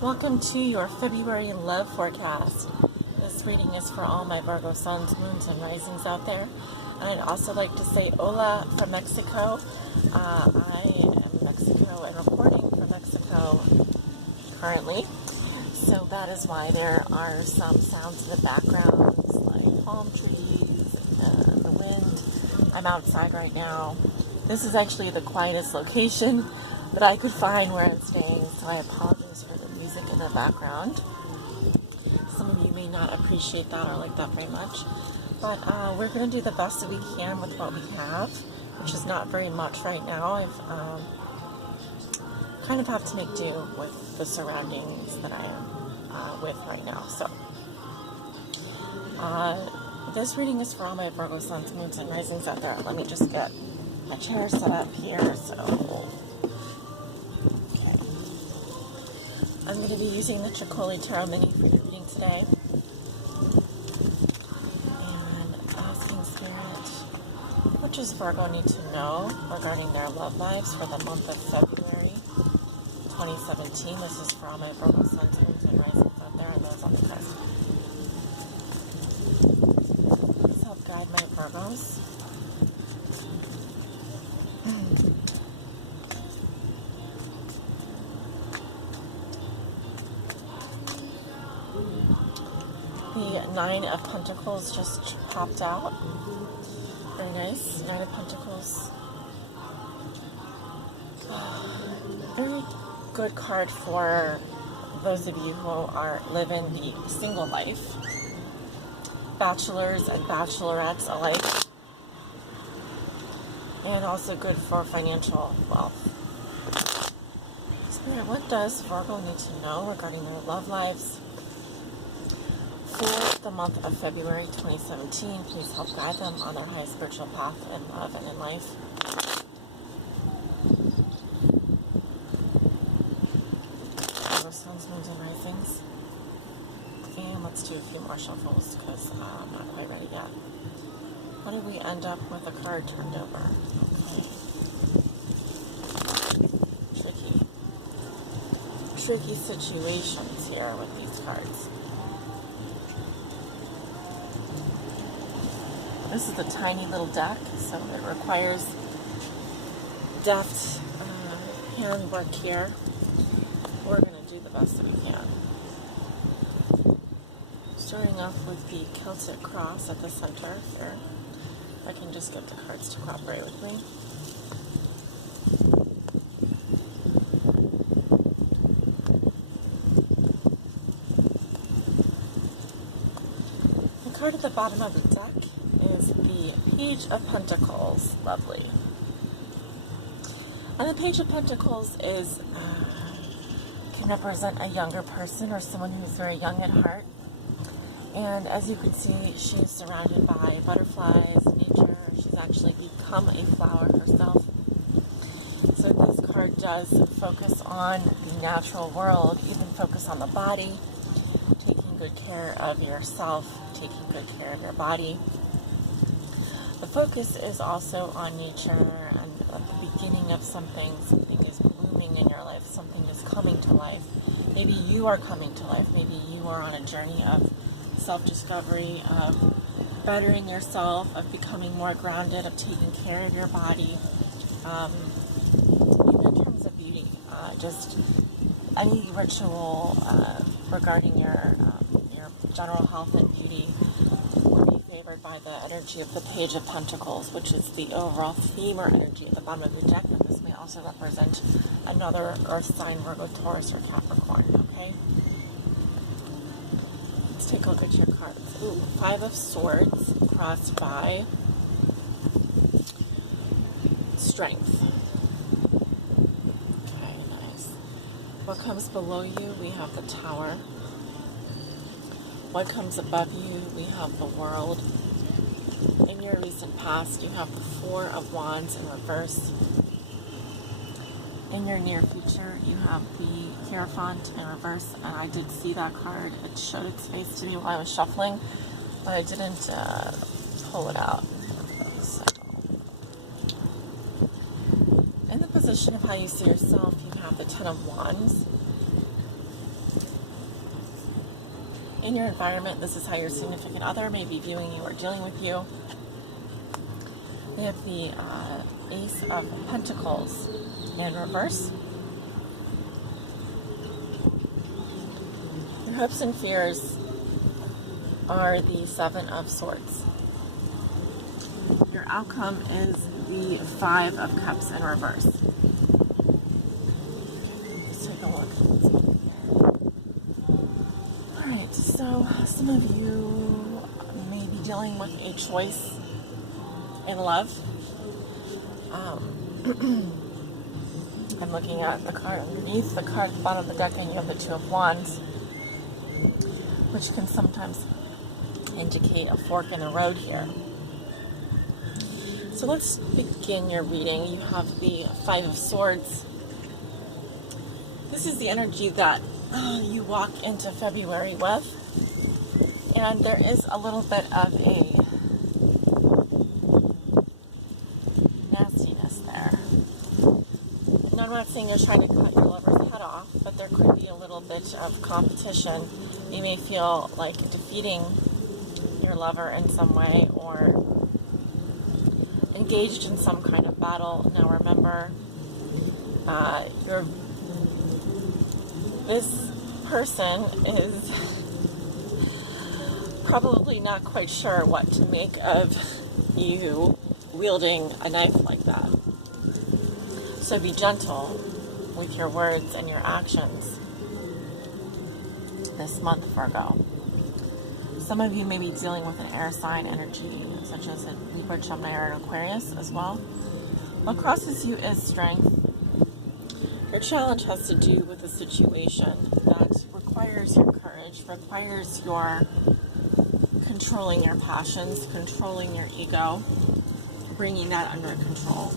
Welcome to your February love forecast. This reading is for all my Virgo Suns, Moons, and Risings out there. And I'd also like to say hola from Mexico. I am in Mexico and recording from Mexico currently. So that is why there are some sounds in the background, like palm trees and the wind. I'm outside right now. This is actually the quietest location that I could find where I'm staying, so I apologize for the music in the background. Some of you may not appreciate that or like that very much, but we're going to do the best that we can with what we have, which is not very much right now. I've kind of have to make do with the surroundings that I am with right now. So this reading is for all my Virgo Suns, Moons, and Risings out there. Let me just get my chair set up here. So I'm going to be using the Chicoli Tarot Mini for your reading today. And asking Spirit, what does Virgo need to know regarding their love lives for the month of February 2017? This is for all my Virgo Suns, Moons, and Risings out there and those on the cusp. Please help guide my Virgos. The Nine of Pentacles just popped out. Very nice. Nine of Pentacles. Very good card for those of you who are living the single life. Bachelors and bachelorettes alike. And also good for financial wealth. Spirit, what does Virgo need to know regarding their love lives for the month of February 2017? Please help guide them on their high spiritual path in love and in life. Virgo Suns, Moons, and Risings. And let's do a few more shuffles because I'm not quite ready yet. What did we end up with a card turned over? Okay. Tricky situations here with these cards. This is a tiny little deck, so it requires deft handwork here. We're going to do the best that we can. Starting off with the Celtic cross at the center here. If I can just get the cards to cooperate with me. The card at the bottom of the deck is the Page of Pentacles. Lovely. And the Page of Pentacles is can represent a younger person or someone who's very young at heart. And as you can see, she is surrounded by butterflies, nature. She's actually become a flower herself. So this card does focus on the natural world, even focus on the body, taking good care of yourself, taking good care of your body. The focus is also on nature and at the beginning of something is blooming in your life, something is coming to life. Maybe you are coming to life, maybe you are on a journey of self-discovery, of bettering yourself, of becoming more grounded, of taking care of your body. Even in terms of beauty, just any ritual regarding your general health and beauty would be favored by the energy of the Page of Pentacles, which is the overall theme or energy at the bottom of your deck, but this may also represent another earth sign, Virgo, Taurus, or Capricorn, okay? Let's take a look at your cards. Ooh, Five of Swords crossed by Strength. Okay, nice. What comes below you? We have the Tower. What comes above you? We have the World. In your recent past, you have the Four of Wands in reverse. In your near future, you have the Hierophant in reverse, and I did see that card. It showed its face to me while I was shuffling, but I didn't pull it out. So, in the position of how you see yourself, you have the Ten of Wands. in your environment. This is how your significant other may be viewing you or dealing with you. We have the Ace of Pentacles in reverse. Your hopes and fears are the Seven of Swords. Your outcome is the Five of Cups in reverse. Let's take a look. Alright, so some of you may be dealing with a choice in love. I'm looking at the card underneath, the card at the bottom of the deck, and you have the Two of Wands, which can sometimes indicate a fork in the road here. So let's begin your reading. You have the Five of Swords. This is the energy that you walk into February with, and there is a little bit of a nastiness there. Now, I'm not saying you're trying to cut your lover's head off, but there could be a little bit of competition. You may feel like defeating your lover in some way, or engaged in some kind of battle. Now remember, this person is probably not quite sure what to make of you wielding a knife like that. So be gentle with your words and your actions this month, Virgo. Some of you may be dealing with an air sign energy, such as a Libra, Gemini, or an Aquarius as well. What crosses you is strength. Your challenge has to do with a situation that requires your courage, requires your controlling your passions, controlling your ego, bringing that under control.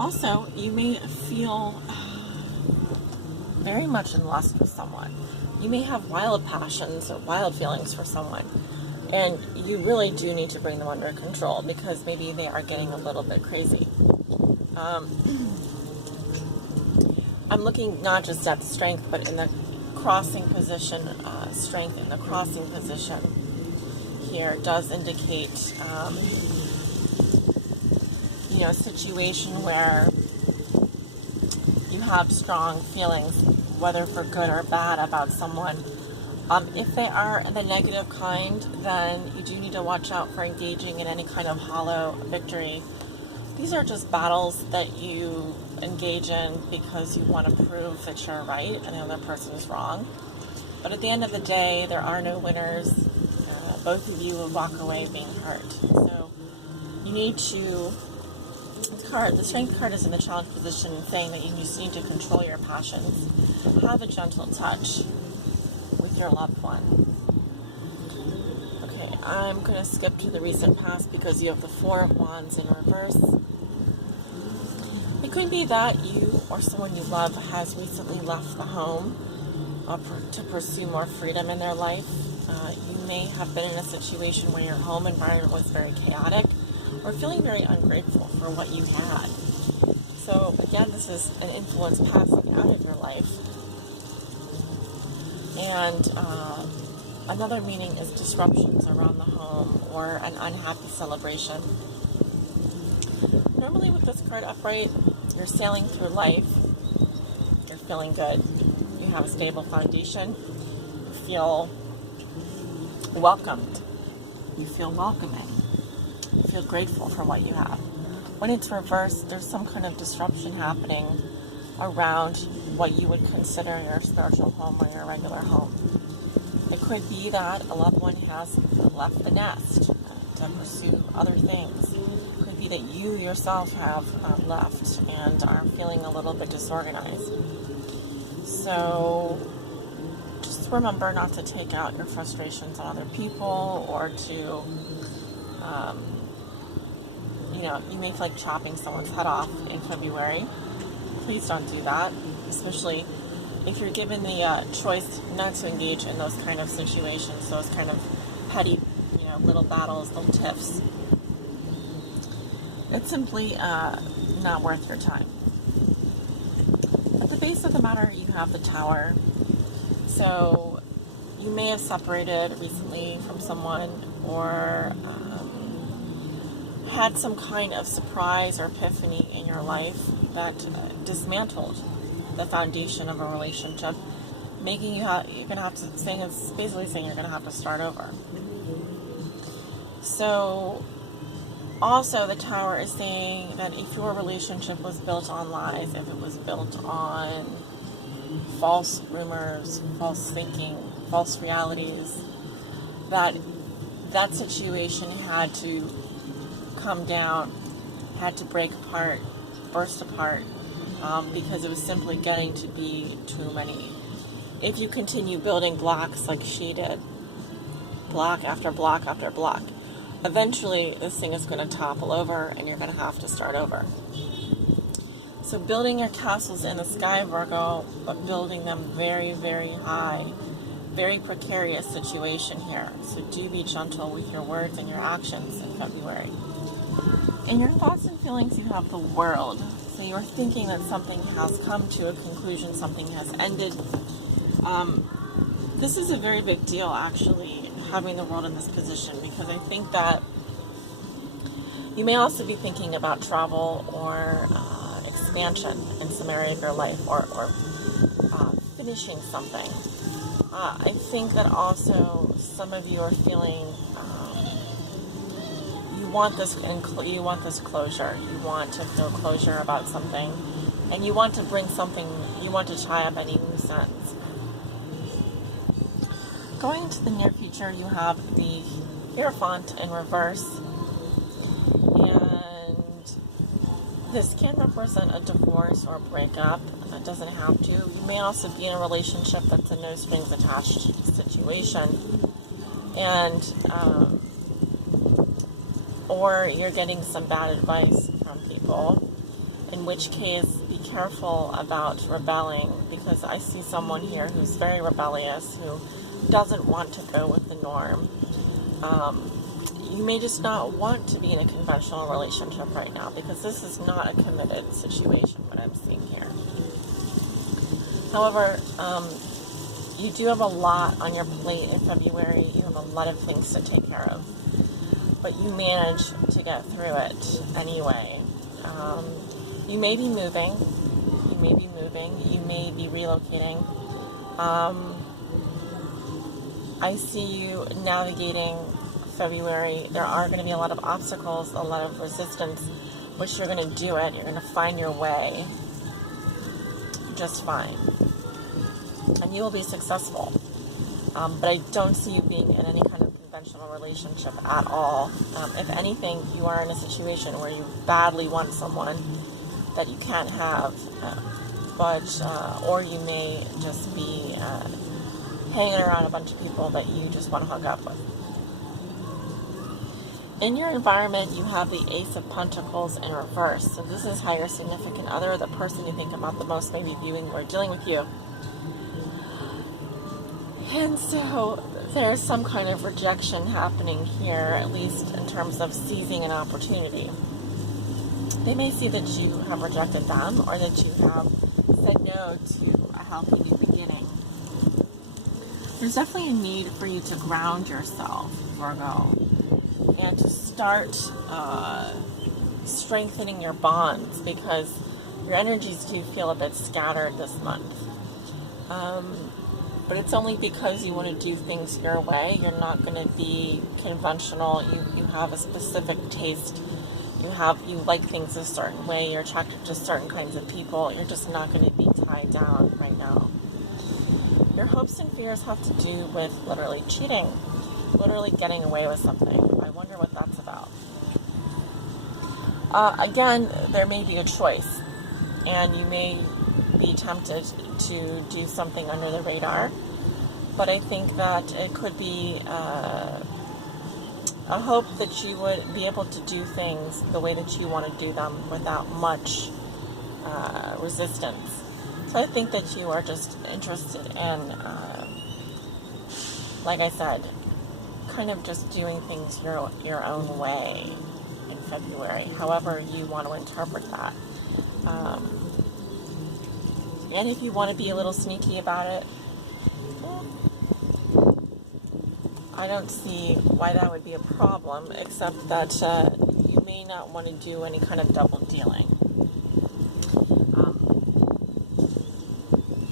Also, you may feel very much in lust with someone. You may have wild passions or wild feelings for someone, and you really do need to bring them under control, because maybe they are getting a little bit crazy. I'm looking not just at the strength, but in the crossing position. Strength in the crossing position here does indicate a situation where you have strong feelings, whether for good or bad, about someone. If they are the negative kind, then you do need to watch out for engaging in any kind of hollow victory. These are just battles that you engage in because you want to prove that you're right and the other person is wrong. But at the end of the day, there are no winners. Both of you will walk away being hurt. So you need to... The strength card is in the challenge position, saying that you just need to control your passions. Have a gentle touch with your loved one. Okay, I'm going to skip to the recent past because you have the Four of Wands in reverse. It could be that you or someone you love has recently left the home to pursue more freedom in their life. You may have been in a situation where your home environment was very chaotic, or feeling very ungrateful for what you had. So again, this is an influence passing out of your life. And another meaning is disruptions around the home or an unhappy celebration. Normally with this card upright, you're sailing through life. You're feeling good. You have a stable foundation. You feel welcomed. You feel welcoming. You feel grateful for what you have. When it's reversed, there's some kind of disruption happening around what you would consider your spiritual home or your regular home. It could be that a loved one has left the nest to pursue other things. It could be that you yourself have left and are feeling a little bit disorganized. So just remember not to take out your frustrations on other people, or to you may feel like chopping someone's head off in February. Please don't do that, especially if you're given the choice not to engage in those kind of situations, those kind of petty, little battles, little tiffs. It's simply not worth your time. At the base of the matter, you have the Tower. So, you may have separated recently from someone, or had some kind of surprise or epiphany in your life that dismantled the foundation of a relationship, making you're gonna have to it's basically saying you're gonna have to start over. So also the Tower is saying that if your relationship was built on lies, if it was built on false rumors, false thinking, false realities, that situation had to come down, had to break apart, burst apart, because it was simply getting to be too many. If you continue building blocks like she did, block after block after block, eventually this thing is going to topple over and you're going to have to start over. So building your castles in the sky, Virgo, but building them very, very high. Very precarious situation here. So do be gentle with your words and your actions in February. In your thoughts and feelings, you have the World. So you're thinking that something has come to a conclusion, something has ended. This is a very big deal, actually, having the World in this position, because I think that you may also be thinking about travel or expansion in some area of your life, or finishing something. I think that also some of you are feeling you want this closure. You want to feel closure about something, and you want to bring something. You want to tie up any loose ends. Going into the near future, you have the Hierophant in reverse, and this can represent a divorce or a breakup. It doesn't have to. You may also be in a relationship that's a no strings attached situation, and or you're getting some bad advice from people, in which case be careful about rebelling, because I see someone here who's very rebellious, who doesn't want to go with the norm. You may just not want to be in a conventional relationship right now, because this is not a committed situation, what I'm seeing here. However, you do have a lot on your plate in February. You have a lot of things to take care of, but you manage to get through it anyway. You may be moving. You may be relocating. I see you navigating February. There are going to be a lot of obstacles, a lot of resistance, but you're going to do it. You're going to find your way just fine, and you will be successful. But I don't see you being in any kind of conventional relationship at all. If anything, you are in a situation where you badly want someone that you can't have, or you may just be hanging around a bunch of people that you just want to hook up with. In your environment, you have the Ace of Pentacles in reverse. So this is how your significant other, the person you think about the most, may be viewing or dealing with you. And so there's some kind of rejection happening here, at least in terms of seizing an opportunity. They may see that you have rejected them, or that you have said no to a healthy new beginning. There's definitely a need for you to ground yourself, Virgo, and to start strengthening your bonds, because your energies do feel a bit scattered this month. But it's only because you want to do things your way. You're not going to be conventional. You have a specific taste. You like things a certain way. You're attracted to certain kinds of people. You're just not going to be tied down right now. Your hopes and fears have to do with literally cheating, literally getting away with something. I wonder what that's about. Again, there may be a choice, and you may be tempted to do something under the radar, but I think that it could be a hope that you would be able to do things the way that you want to do them without much resistance. So I think that you are just interested in, like I said, kind of just doing things your own way in February, however you want to interpret that. And if you want to be a little sneaky about it, I don't see why that would be a problem, except that you may not want to do any kind of double dealing.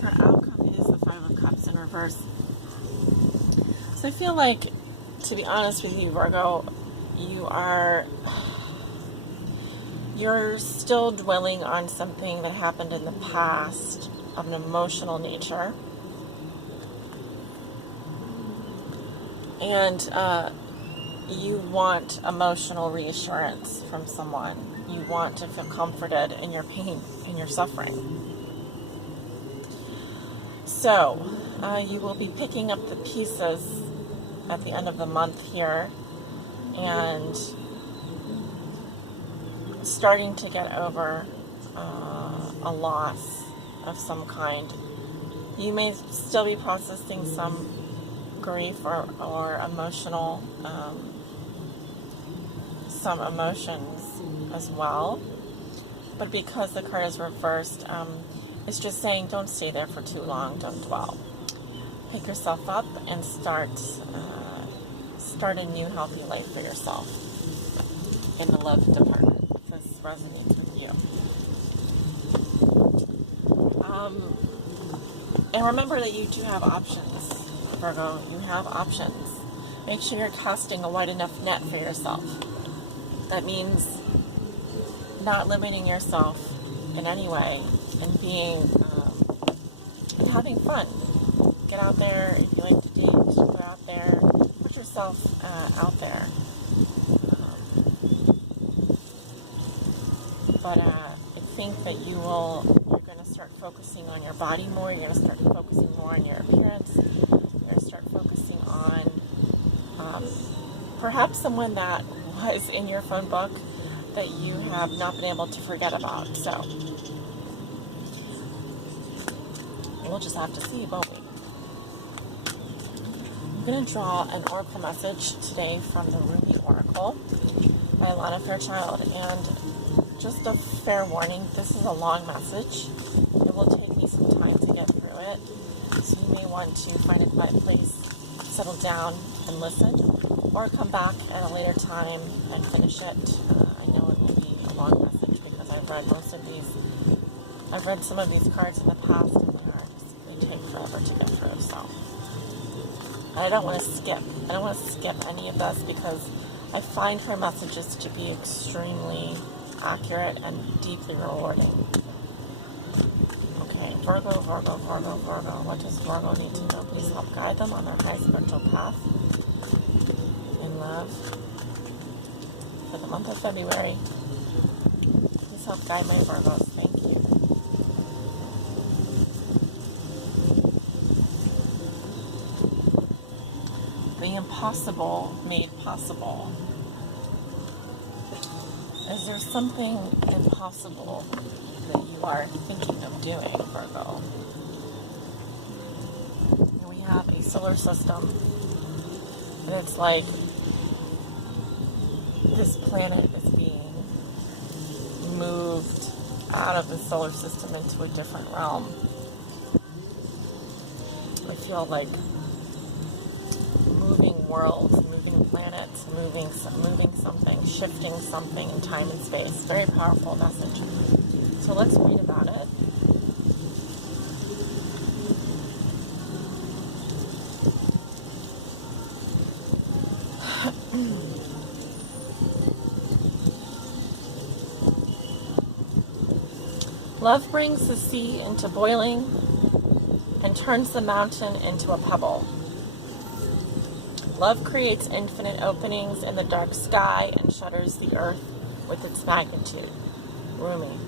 Your outcome is the Five of Cups in reverse. So I feel like, to be honest with you, Virgo, you're still dwelling on something that happened in the past of an emotional nature. And you want emotional reassurance from someone. You want to feel comforted in your pain, in your suffering. So, you will be picking up the pieces at the end of the month here and starting to get over a loss of some kind. You may still be processing some grief or emotional, some emotions as well. But because the card is reversed, it's just saying don't stay there for too long, don't dwell. Pick yourself up and start a new healthy life for yourself in the love department, if this resonates with you. And remember that you do have options, Virgo. You have options. Make sure you're casting a wide enough net for yourself. That means not limiting yourself in any way and being and having fun. Get out there. If you like to date, go out there. Put yourself out there. But I think that you're going to start focusing on your body more. You're going to start focusing more on your appearance. You're going to start focusing on perhaps someone that was in your phone book that you have not been able to forget about. So we'll just have to see, won't we? I'm going to draw an oracle message today from the Ruby Oracle by Lana Fairchild, and just a fair warning, this is a long message. It will take me some time to get through it, so you may want to find a quiet place, settle down, and listen, or come back at a later time and finish it. I know it will be a long message because I've read some of these cards in the past, and they take forever to get through, so. I don't want to skip any of this because I find her messages to be extremely accurate and deeply rewarding. Okay, Virgo. What does Virgo need to know? Please help guide them on their high spiritual path in love for the month of February. Please help guide my Virgos. Thank you. The impossible made possible. Is there something impossible that you are thinking of doing, Virgo? And we have a solar system, and it's like this planet is being moved out of the solar system into a different realm. I feel like moving worlds, moving planets, moving something, shifting something in time and space. Very powerful message. So let's read about it. Love brings the sea into boiling and turns the mountain into a pebble. Love creates infinite openings in the dark sky and shudders the earth with its magnitude. Rumi.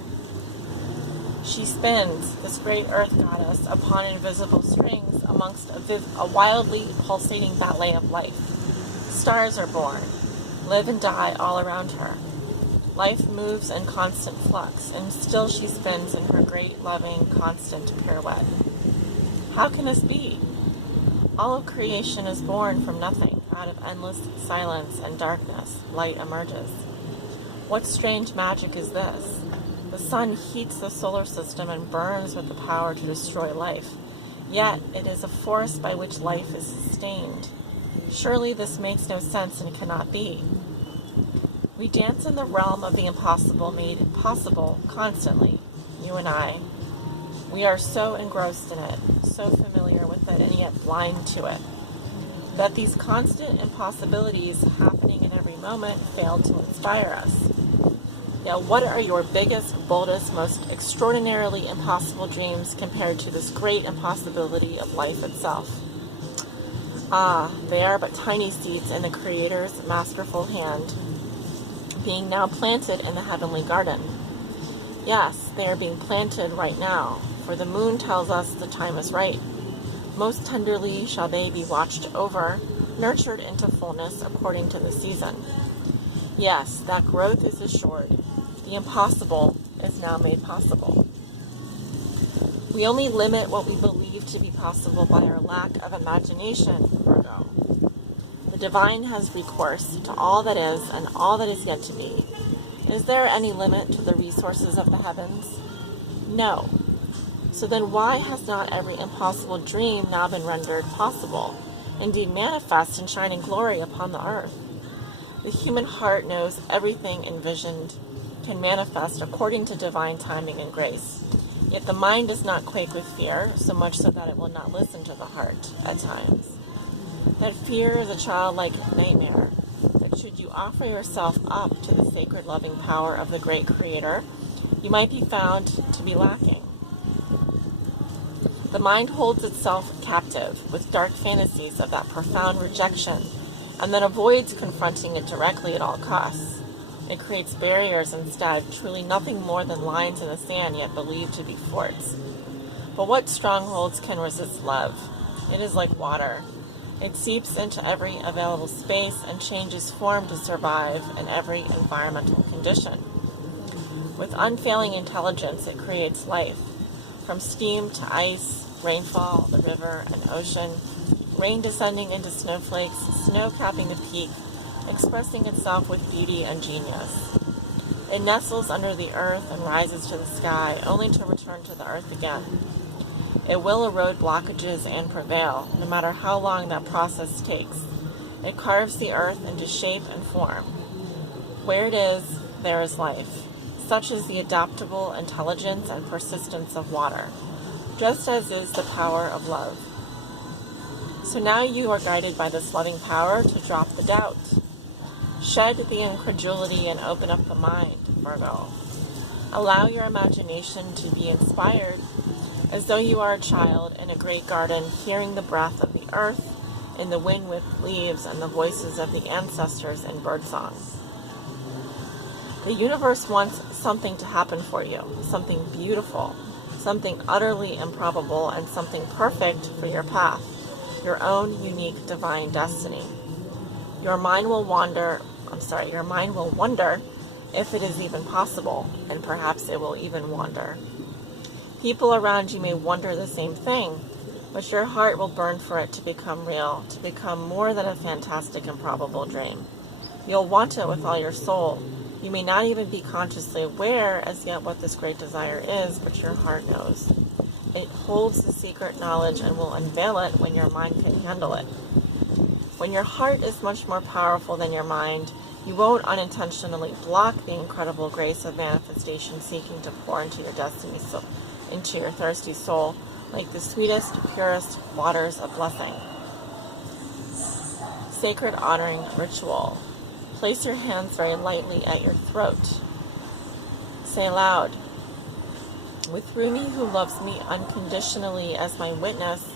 She spins, this great earth goddess, upon invisible strings amongst a wildly pulsating ballet of life. Stars are born, live and die all around her. Life moves in constant flux, and still she spins in her great, loving, constant pirouette. How can this be? All of creation is born from nothing. Out of endless silence and darkness, light emerges. What strange magic is this? The sun heats the solar system and burns with the power to destroy life. Yet, it is a force by which life is sustained. Surely this makes no sense and cannot be. We dance in the realm of the impossible made possible constantly, you and I. We are so engrossed in it, so familiar with it, and yet blind to it, that these constant impossibilities happening in every moment fail to inspire us. Yet what are your biggest, boldest, most extraordinarily impossible dreams compared to this great impossibility of life itself? Ah, they are but tiny seeds in the Creator's masterful hand, being now planted in the heavenly garden. Yes, they are being planted right now, for the moon tells us the time is right. Most tenderly shall they be watched over, nurtured into fullness according to the season. Yes, that growth is assured. The impossible is now made possible. We only limit what we believe to be possible by our lack of imagination, Virgo. The divine has recourse to all that is and all that is yet to be. Is there any limit to the resources of the heavens? No. So then why has not every impossible dream now been rendered possible, indeed manifest in shining glory upon the earth? The human heart knows everything envisioned can manifest according to divine timing and grace. Yet the mind does not quake with fear, so much so that it will not listen to the heart at times. That fear is a childlike nightmare, that should you offer yourself up to the sacred loving power of the great Creator, you might be found to be lacking. The mind holds itself captive with dark fantasies of that profound rejection, and then avoids confronting it directly at all costs. It creates barriers instead, truly nothing more than lines in the sand, yet believed to be forts. But what strongholds can resist love? It is like water. It seeps into every available space and changes form to survive in every environmental condition. With unfailing intelligence, it creates life. From steam to ice, rainfall, the river, and ocean, rain descending into snowflakes, snow capping the peak, expressing itself with beauty and genius. It nestles under the earth and rises to the sky, only to return to the earth again. It will erode blockages and prevail, no matter how long that process takes. It carves the earth into shape and form. Where it is, there is life. Such is the adaptable intelligence and persistence of water, just as is the power of love. So now you are guided by this loving power to drop the doubt. Shed the incredulity and open up the mind, Virgo. Allow your imagination to be inspired as though you are a child in a great garden, hearing the breath of the earth in the wind with leaves and the voices of the ancestors in birdsong. The universe wants something to happen for you, something beautiful, something utterly improbable, and something perfect for your path, your own unique divine destiny. Your mind will wonder if it is even possible, and perhaps it will even wander. People around you may wonder the same thing, but your heart will burn for it to become real, to become more than a fantastic, improbable dream. You'll want it with all your soul. You may not even be consciously aware as yet what this great desire is, but your heart knows. It holds the secret knowledge and will unveil it when your mind can handle it. When your heart is much more powerful than your mind, you won't unintentionally block the incredible grace of manifestation seeking to pour into your destiny, into your thirsty soul, like the sweetest, purest waters of blessing. Sacred honoring ritual. Place your hands very lightly at your throat. Say aloud, with Rumi, who loves me unconditionally as my witness,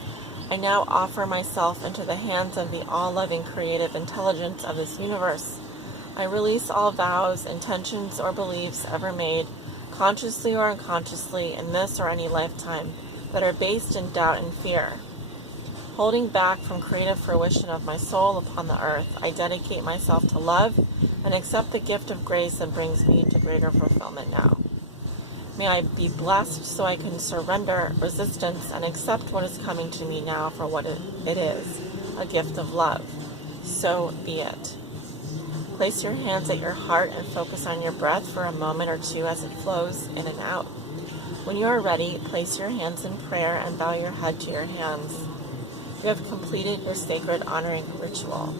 I now offer myself into the hands of the all-loving creative intelligence of this universe. I release all vows, intentions, or beliefs ever made, consciously or unconsciously, in this or any lifetime, that are based in doubt and fear. Holding back from creative fruition of my soul upon the earth, I dedicate myself to love and accept the gift of grace that brings me to greater fulfillment now. May I be blessed so I can surrender resistance and accept what is coming to me now for what it is, a gift of love. So be it. Place your hands at your heart and focus on your breath for a moment or two as it flows in and out. When you are ready, place your hands in prayer and bow your head to your hands. You have completed your sacred honoring ritual.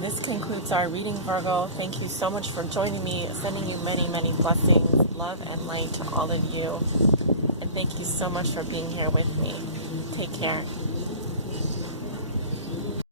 This concludes our reading, Virgo. Thank you so much for joining me, sending you many, many blessings, love and light to all of you. And thank you so much for being here with me. Take care.